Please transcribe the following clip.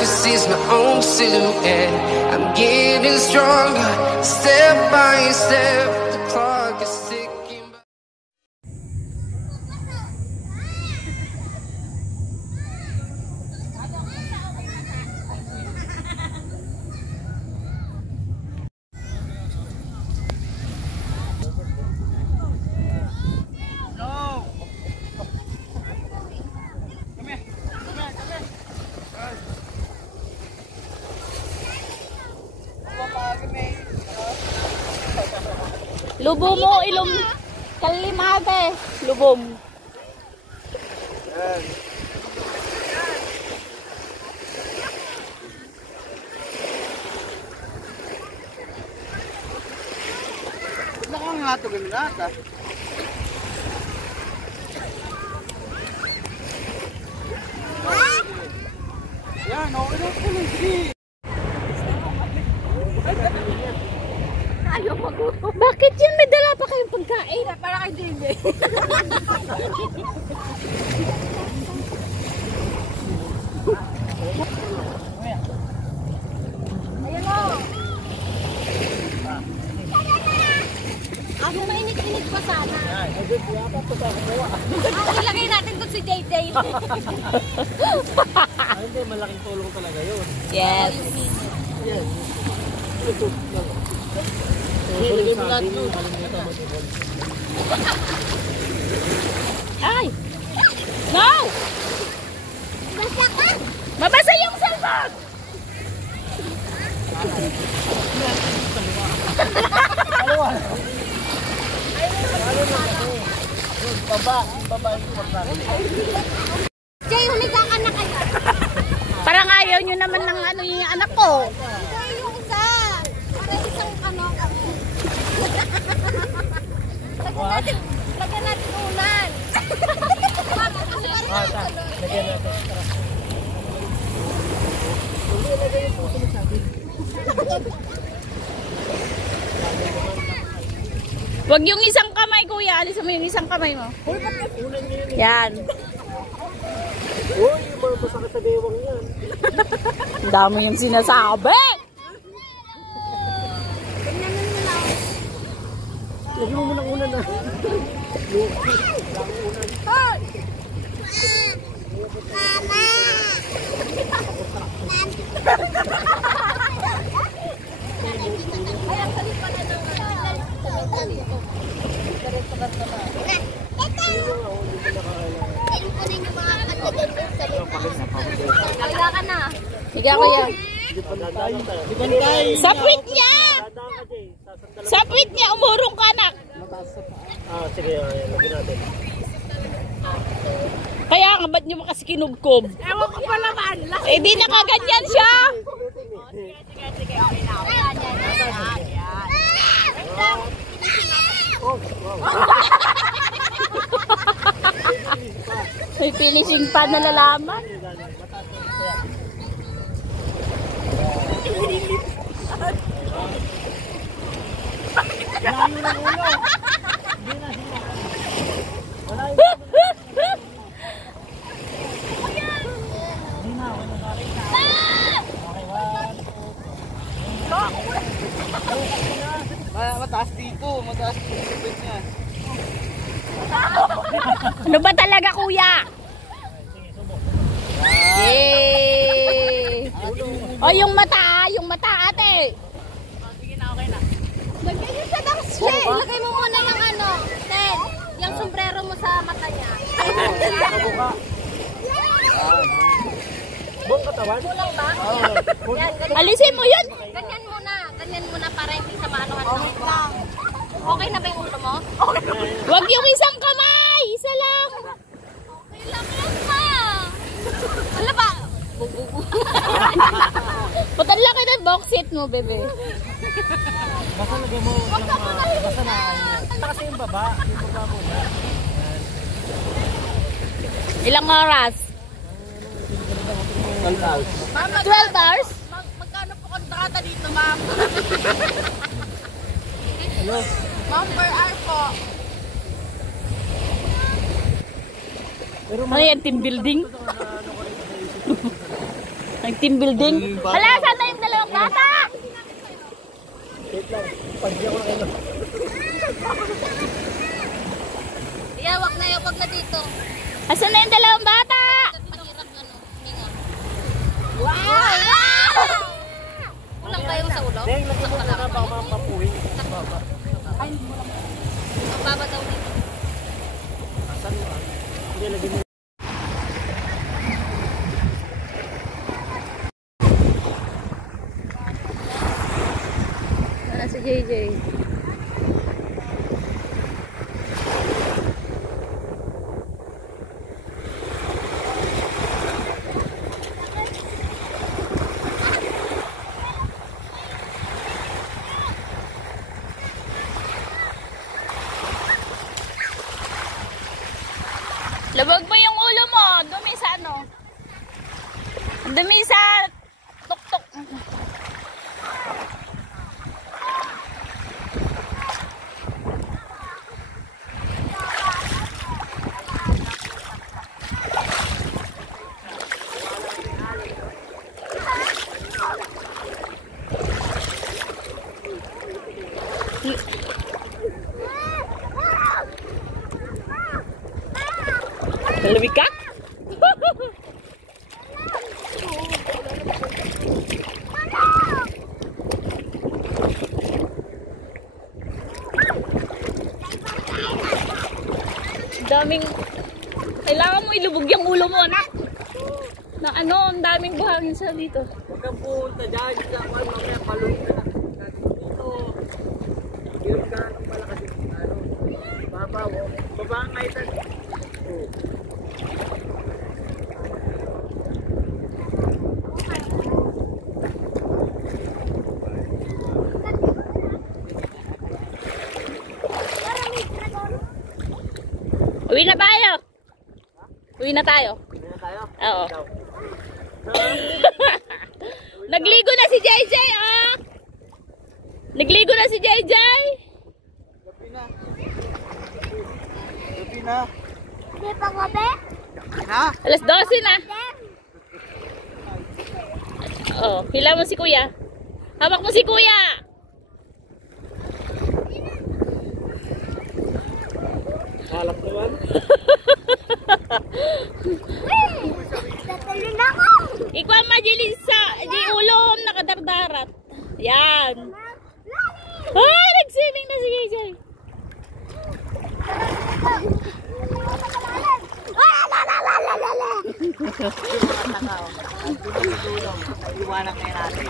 can see my own silhouette. I'm getting stronger, step by step. The clock is ticking by. Lubom mo ilong kalimage. Lubom. Yan. Nakangatog yung nata. Yan, okay na po lang. Ayaw magutom. Bakit yun? May dala pa kayong pagkain. Para kay Jimmy. Ayan o. Ako mainit-init pa sana. Ilagay natin doon si JJ. Hindi, malaking tulong talaga yun. Yes. Yes. Ay! No! Mabasa yung cellphone! Baba yung importante. Jay, humiga ka na kayo. Parang ayaw nyo naman ng ano yung anak ko. Jay, yung isa. Para isang ano kami. Lagyan natin ulan. Lagyan natin. Wag yung isang kamay, kuya. Alisan mo yung isang kamay mo. Yan. Uy, yung mga masakit sa bewang yan. Ang dami yung sinasabi. Lagi mo muna una na. Wala ka na. Higa kuya. Sa puwit niya! Sa puwit niya, umurong ka anak. Sige, lagyan natin. Kaya nga, ba't niyo mo kasi kinubkob? Ewan ko pa naman. Eh di nakaganyan siya. Sige, okay na. May finishing pa na lalaman. Mataas dito, mataas dito niya. Ano ba talaga kuya? Yay! Oh, yung mata ate. Sige na, okay na. Lagyan yun sa dance siya. Ilagay mo muna yung ano, Ted. Yung sombrero mo sa mata niya. Buong katawan? Kulang ba? Yan, ganyan. Alisin mo yun. Ganyan muna. Ganyan muna para hindi sa maanuhan ng lang. Okay na ba yung ulo mo? Wag yung isang kamay. Isa lang. Okay lang yan ma. Wala ba? Putan laki ng box seat mo, bebe. Basta lagyan mo. Basta na. Kasi yung baba. Yung baba mo na. Ilang oras? 12 hours. 12 hours? Magkano po kontrata dito, ma'am? Hello? Ma'am, per hour po. Pero Ano yan, team building? Nag-team building. Hala, saan na yung dalawang bata? Wait lang. Pagdi ako na kayo. Yawag na dito. Asan na yung dalawang bata? Mahirap hinga. Wow! Kulang ba yung sa ulo? Deng, lagyan mo muna baka mapuhin. Ang baba daw dito. Asan mo? Hindi, lagyan mo. Wala si JJ. Labag mo yung ulo mo. Dumi sa ano? Dumi sa tuktok. Malamig ka? Daming... Kailangan mo ilubog yung ulo mo, anak. Na ano, ang daming buhangin sa dito. Huwag kang punta dyan. Diyan, mamaya palong ka na. Dito. Gilip ka ng malakas yung ano. Babaw. Baba ang kaitan. Uwi na tayo. Uwi na tayo. Hindi na tayo? Oo. Ikaw. Nagligo na si JJ, oh! Nagligo na si JJ. Gabi na. Gabi na. Hindi pa gabi? Ha? Alas 12 na. Oh, hila mo si kuya. Hawak mo si kuya. Halap naman. Tatalo na ako! Ikaw ang majilis sa di ulom nakadardarat. Yan. Ay, nag-swimming na si JJ. Iwanan kayo natin.